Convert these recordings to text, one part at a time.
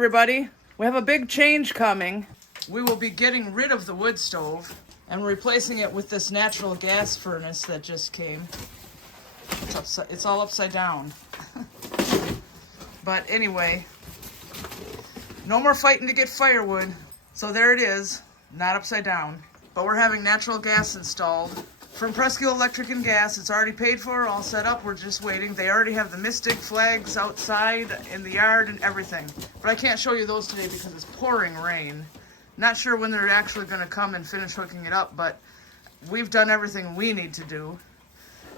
everybody. We have a big change coming. We will be getting rid of the wood stove and replacing it with this natural gas furnace that just came. It's all upside down. But anyway, no more fighting to get firewood. So there it is, not upside down. But we're having natural gas installed from Presque Isle Electric Gas. It's already paid for, all set up. We're just waiting. They already have the Mystic flags outside in the yard and everything. But I can't show you those today because it's pouring rain. Not sure when they're actually going to come and finish hooking it up, but we've done everything we need to do.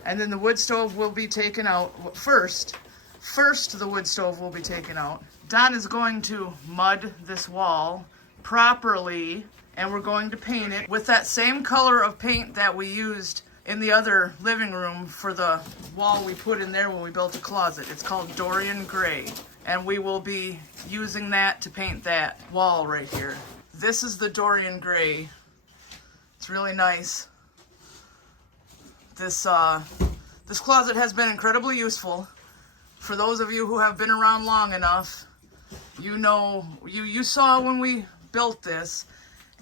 And then the wood stove will be taken out first. First, the wood stove will be taken out. Don is going to mud this wall properly, and we're going to paint it with that same color of paint that we used in the other living room for the wall we put in there when we built a closet. It's called Dorian Gray, and we will be using that to paint that wall right here. This is the Dorian Gray. It's really nice. This closet has been incredibly useful. For those of you who have been around long enough, you know, you saw when we built this.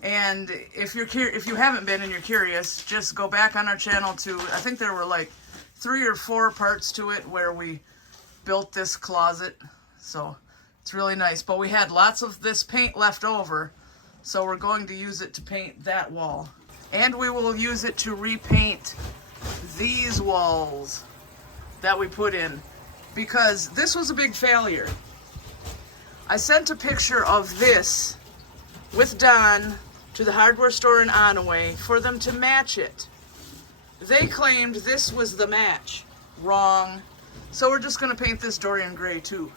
And if you haven't been and you're curious, just go back on our channel to, I think there were like 3 or 4 parts to it where we built this closet. So it's really nice. But we had lots of this paint left over, so we're going to use it to paint that wall. And we will use it to repaint these walls that we put in, because this was a big failure. I sent a picture of this with Don to the hardware store in Onaway for them to match it. They claimed this was the match. Wrong. So we're just going to paint this Dorian Gray too.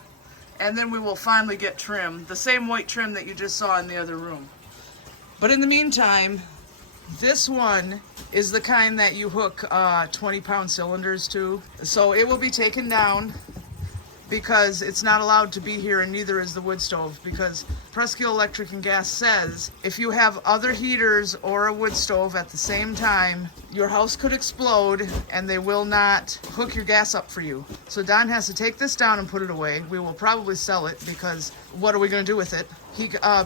And then we will finally get trim, the same white trim that you just saw in the other room. But in the meantime, this one is the kind that you hook 20-pound cylinders to. So it will be taken down because it's not allowed to be here, and neither is the wood stove, because Presque Isle Electric Gas says if you have other heaters or a wood stove at the same time, your house could explode and they will not hook your gas up for you. So Don has to take this down and put it away. We will probably sell it, because what are we going to do with it?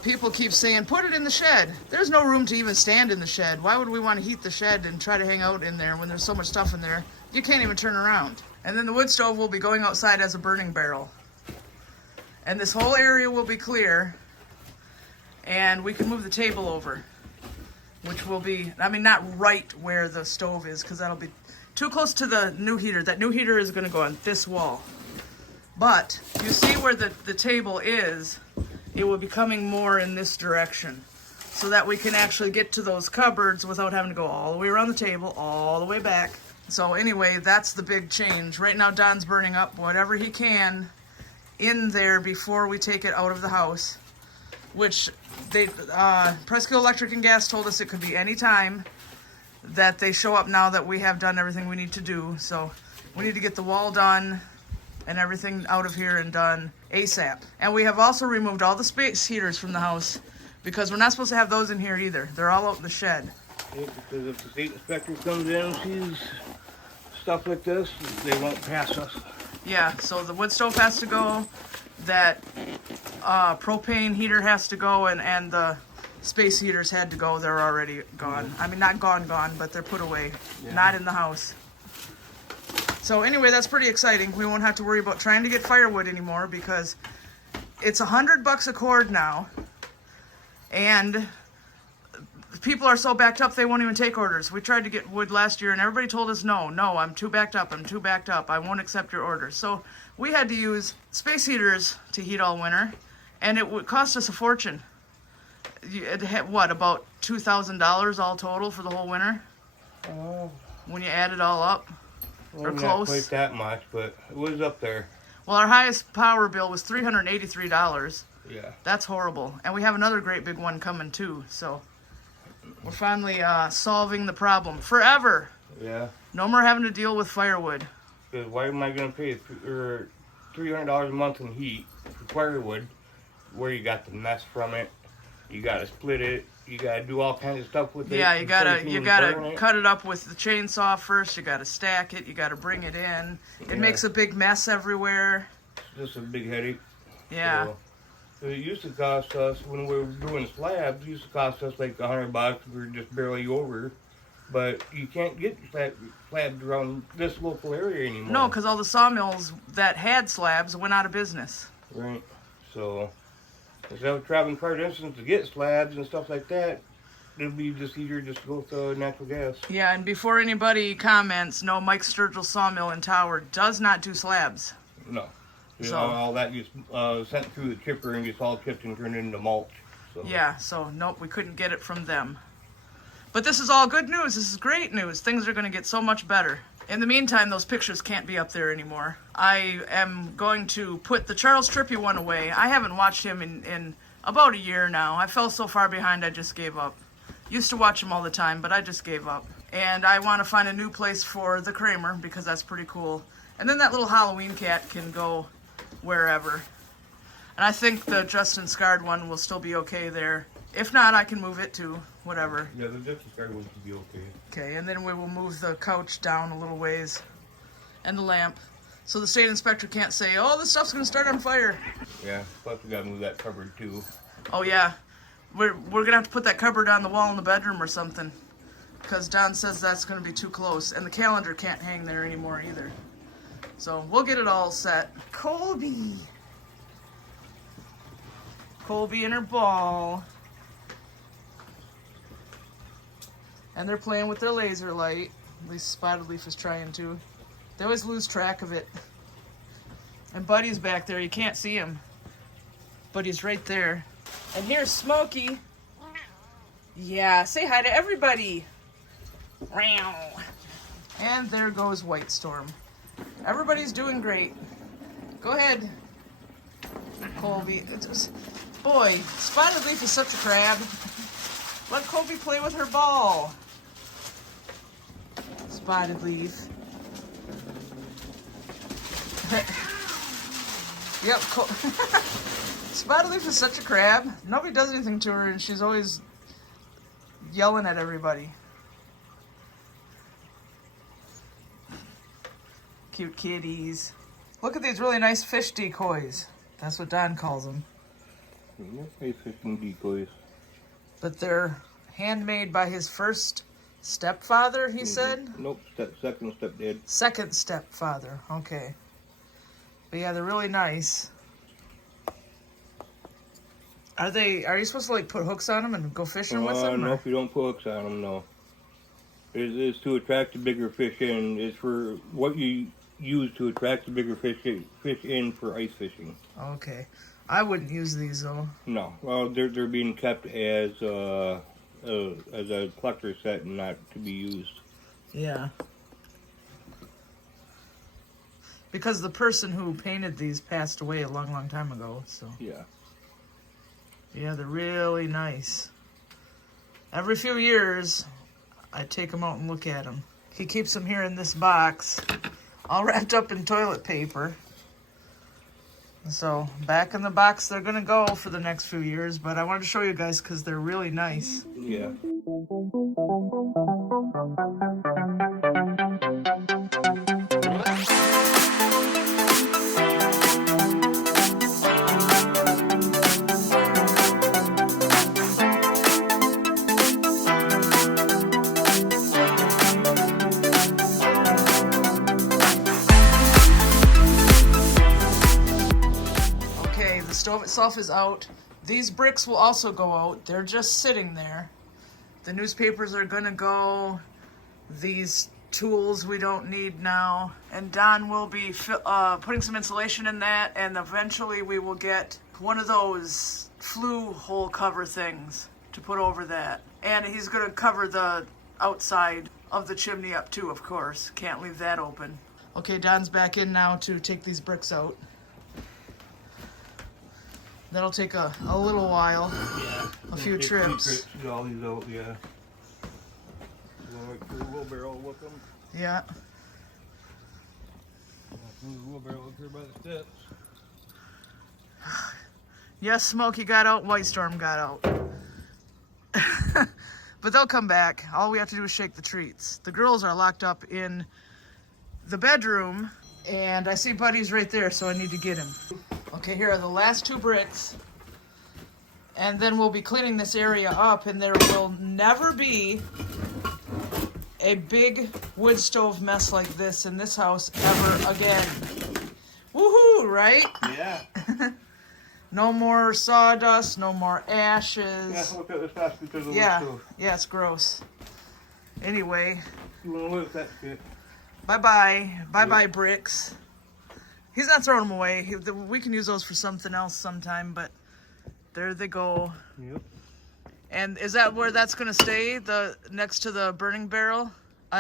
People keep saying, put it in the shed. There's no room to even stand in the shed. Why would we want to heat the shed and try to hang out in there when there's so much stuff in there? You can't even turn around. And then the wood stove will be going outside as a burning barrel. And this whole area will be clear, and we can move the table over, which will be, I mean, not right where the stove is, because that'll be too close to the new heater. That new heater is going to go on this wall. But you see where the table is, it will be coming more in this direction, so that we can actually get to those cupboards without having to go all the way around the table, all the way back. So anyway, that's the big change. Right now Don's burning up whatever he can in there before we take it out of the house, which Presque Isle Electric Gas told us it could be any time that they show up now that we have done everything we need to do. So we need to get the wall done and everything out of here and done ASAP. And we have also removed all the space heaters from the house, because we're not supposed to have those in here either. They're all out in the shed. Yeah, because if the state inspector comes in and sees stuff like this, they won't pass us. Yeah, so the wood stove has to go, that propane heater has to go, and the space heaters had to go. They're already gone. I mean, not gone, but they're put away, not in the house. So anyway, that's pretty exciting. We won't have to worry about trying to get firewood anymore, because it's $100 a cord now, and people are so backed up they won't even take orders. We tried to get wood last year and everybody told us, no, I'm too backed up, I won't accept your orders. So we had to use space heaters to heat all winter, and it would cost us a fortune. It had, what, about $2,000 all total for the whole winter? When you add it all up? Well, or close? not quite that much, but it was up there. Well, our highest power bill was $383. Yeah. That's horrible. And we have another great big one coming too, so we're finally solving the problem forever. Yeah. No more having to deal with firewood. Because why am I going to pay $300 a month in heat for firewood, where you got the mess from it, you got to split it, you got to do all kinds of stuff with it. Yeah, you gotta cut it up with the chainsaw first. You gotta stack it. You gotta bring it in. It makes a big mess everywhere. It's just a big headache. Yeah. So It used to cost us, when we were doing slabs, it used to cost us like $100. We were just barely over. But you can't get slabs around this local area anymore. No, because all the sawmills that had slabs went out of business. Right. So, instead of traveling far distance to get slabs and stuff like that, it'd be just easier just to go with natural gas. Yeah, and before anybody comments, no, Mike Sturgill's sawmill in Tower does not do slabs. No. So, all that gets sent through the chipper and gets all chipped and turned into mulch. So. Yeah, so nope, we couldn't get it from them. But this is all good news. This is great news. Things are going to get so much better. In the meantime, those pictures can't be up there anymore. I am going to put the Charles Trippy one away. I haven't watched him in about a year now. I fell so far behind I just gave up. Used to watch him all the time, but I just gave up. And I want to find a new place for the Kramer because that's pretty cool. And then that little Halloween cat can go wherever. And I think the Justin Scarred one will still be okay there. If not, I can move it to whatever. Yeah, the Justin Scarred one should be okay. Okay, and then we will move the couch down a little ways. And the lamp. So the state inspector can't say, oh, this stuff's going to start on fire. Yeah, plus we got to move that cupboard too. Oh, yeah. We're going to have to put that cupboard on the wall in the bedroom or something. Because Don says that's going to be too close. And the calendar can't hang there anymore either. So we'll get it all set. Colby and her ball. And they're playing with their laser light. At least Spotted Leaf is trying to. They always lose track of it. And Buddy's back there. You can't see him. But he's right there. And here's Smokey. Yeah, say hi to everybody. And there goes White Storm. Everybody's doing great. Go ahead, Colby. Boy, Spotted Leaf is such a crab. Let Colby play with her ball. Spotted Leaf. Yep. Spotted Leaf is such a crab. Nobody does anything to her, and she's always yelling at everybody. Cute kitties. Look at these really nice fish decoys. That's what Don calls them. Nice fishing decoys. But they're handmade by his first stepfather, he said? Nope, second stepdad. Second stepfather, okay. But yeah, they're really nice. Are you supposed to like put hooks on them and go fishing with them? No, if you don't put hooks on them, no. It's to attract the bigger fish in. It's for what you use to attract the bigger fish in for ice fishing. Okay. I wouldn't use these though. No. Well, they're being kept as a collector set and not to be used. Yeah. Because the person who painted these passed away a long, long time ago, so. Yeah. Yeah, they're really nice. Every few years, I take them out and look at them. He keeps them here in this box, all wrapped up in toilet paper. So, back in the box they're going to go for the next few years, but I wanted to show you guys because they're really nice. Yeah. The stove itself is out. These bricks will also go out. They're just sitting there. The newspapers are gonna go. These tools we don't need now. And Don will be putting some insulation in that, and eventually we will get one of those flue hole cover things to put over that. And he's gonna cover the outside of the chimney up too, of course. Can't leave that open. Okay, Don's back in now to take these bricks out. That'll take a little while. Yeah. A few trips. Get all these out, yeah. Wait for the wheelbarrow with them. Yeah. Move the wheelbarrow up here by the steps. Yes, Smokey got out, White Storm got out. But they'll come back. All we have to do is shake the treats. The girls are locked up in the bedroom, and I see Buddy's right there, so I need to get him. Okay, here are the last two bricks. And then we'll be cleaning this area up, and there will never be a big wood stove mess like this in this house ever again. Woohoo, right? Yeah. No more sawdust, no more ashes. Yeah, look at this fast because of the Yeah, wood stove. yeah, it's gross. Anyway, You want to live with that shit. bye-bye. Bye-bye, bricks. He's not throwing them away. We can use those for something else sometime, but there they go. Yep. And is that where that's going to stay, the next to the burning barrel?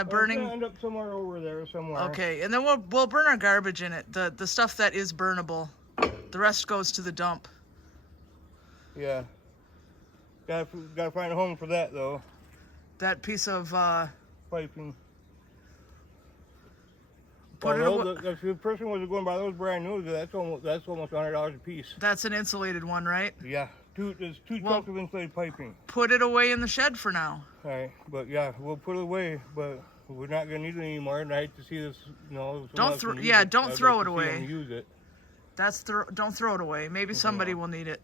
Burning. It's gonna end up somewhere over there somewhere. Okay, and then we'll burn our garbage in it. The stuff that is burnable. The rest goes to the dump. Yeah. Gotta find a home for that though. That piece of Piping. put it away. If the person was going by those brand new, that's almost $100 a piece. That's an insulated one, right? Yeah. There's two chunks of insulated piping. Put it away in the shed for now. All right, but yeah, we'll put it away, but we're not gonna need it anymore. And I hate to see this, Don't throw it away. Use it. Don't throw it away. Maybe somebody will need it.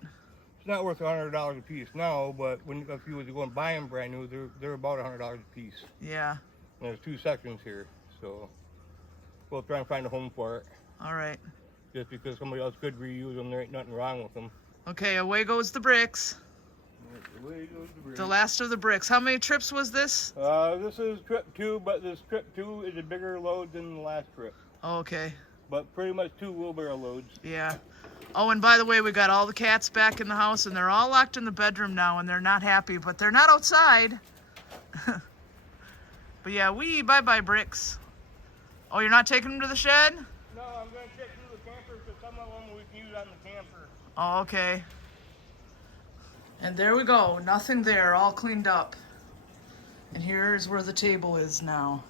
It's not worth $100 a piece now, but if you were to go and buy them brand new, they're about $100 a piece. Yeah. And there's 2 sections here, so we'll try and find a home for it. All right. Just because somebody else could reuse them, there ain't nothing wrong with them. Okay, away goes the bricks. Away goes the bricks. The last of the bricks. How many trips was this? This is trip 2, but this trip 2 is a bigger load than the last trip. Oh, okay. But pretty much 2 wheelbarrow loads. Yeah. Oh, and by the way, we got all the cats back in the house, and they're all locked in the bedroom now, and they're not happy, but they're not outside. But yeah, bye-bye bricks. Oh, you're not taking them to the shed? No, I'm going to check through the camper because some of them we can use on the camper. Oh, okay. And there we go. Nothing there. All cleaned up. And here's where the table is now.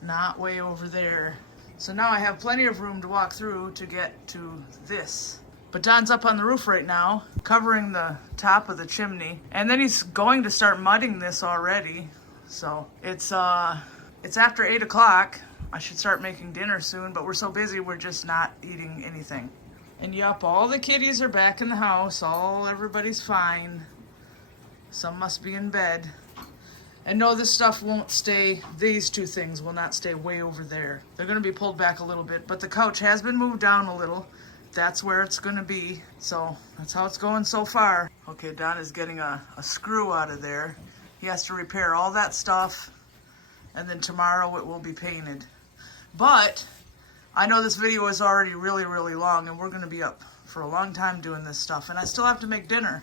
Not way over there. So now I have plenty of room to walk through to get to this. But Don's up on the roof right now, covering the top of the chimney. And then he's going to start mudding this already. So it's after 8 o'clock. I should start making dinner soon, but we're so busy we're just not eating anything. And yup, all the kitties are back in the house. Everybody's fine. Some must be in bed. And no, this stuff won't stay, these 2 things will not stay way over there. They're going to be pulled back a little bit, but the couch has been moved down a little. That's where it's going to be. So that's how it's going so far. Okay, Don is getting a screw out of there. He has to repair all that stuff, and then tomorrow it will be painted. But I know this video is already really, really long, and we're going to be up for a long time doing this stuff, and I still have to make dinner.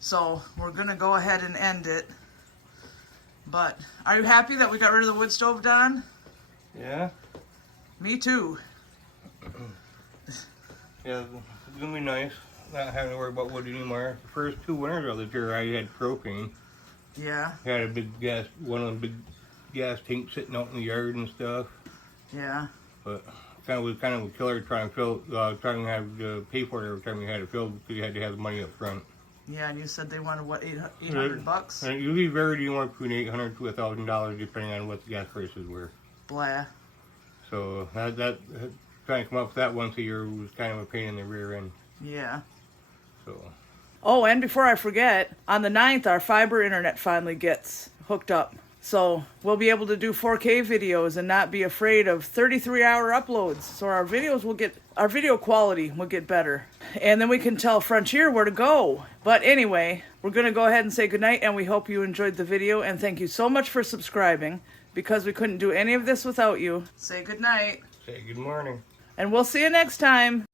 So we're going to go ahead and end it. But are you happy that we got rid of the wood stove, Don? Yeah. Me too. Yeah, it's going to be nice not having to worry about wood anymore. The first 2 winters of the year I had propane. Yeah. I had one of them big gas tanks sitting out in the yard and stuff. Yeah. But it was kind of a killer trying to have to pay for it every time you had it filled because you had to have the money up front. Yeah, and you said they wanted, what, $800? And usually Vero do want between $800 to $1,000 depending on what the gas prices were. Blah. So that trying to come up with that once a year was kind of a pain in the rear end. Yeah. So. Oh, and before I forget, on the 9th, our fiber internet finally gets hooked up. So we'll be able to do 4K videos and not be afraid of 33-hour uploads. So our video quality will get better. And then we can tell Frontier where to go. But anyway, we're going to go ahead and say goodnight, and we hope you enjoyed the video. And thank you so much for subscribing, because we couldn't do any of this without you. Say goodnight. Say good morning. And we'll see you next time.